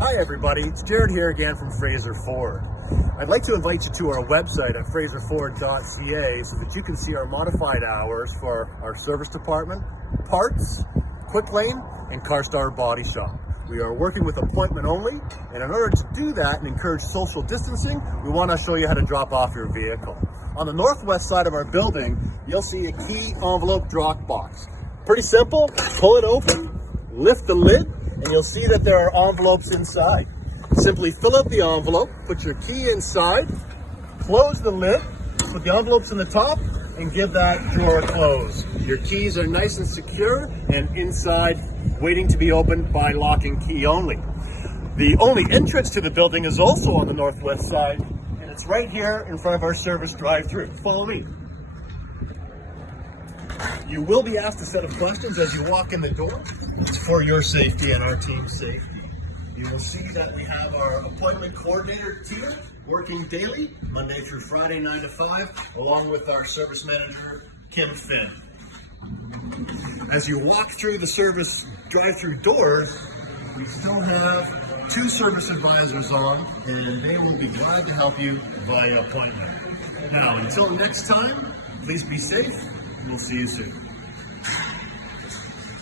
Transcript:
Hi everybody, it's Jared here again from Fraser Ford. I'd like to invite you to our website at fraserford.ca so that you can see our modified hours for our service department, parts, quick lane, and Carstar body shop. We are working with appointment only, and in order to do that and encourage social distancing, we want to show you how to drop off your vehicle. On the northwest side of our building, you'll see a key envelope drop box. Pretty simple, pull it open, lift the lid, and you'll see that there are envelopes inside. Simply fill out the envelope, put your key inside, close the lid, put the envelopes in the top, and give that drawer a close. Your keys are nice and secure and inside, waiting to be opened by lock and key only. The only entrance to the building is also on the northwest side, and it's right here in front of our service drive-thru. Follow me. You will be asked a set of questions as you walk in the door. It's for your safety and our team's safety. You will see that we have our appointment coordinator, Tia, working daily, Monday through Friday, 9 to 5, along with our service manager, Kim Finn. As you walk through the service drive-through doors, we still have 2 service advisors on, and they will be glad to help you via appointment. Now, until next time, please be safe. We'll see you soon.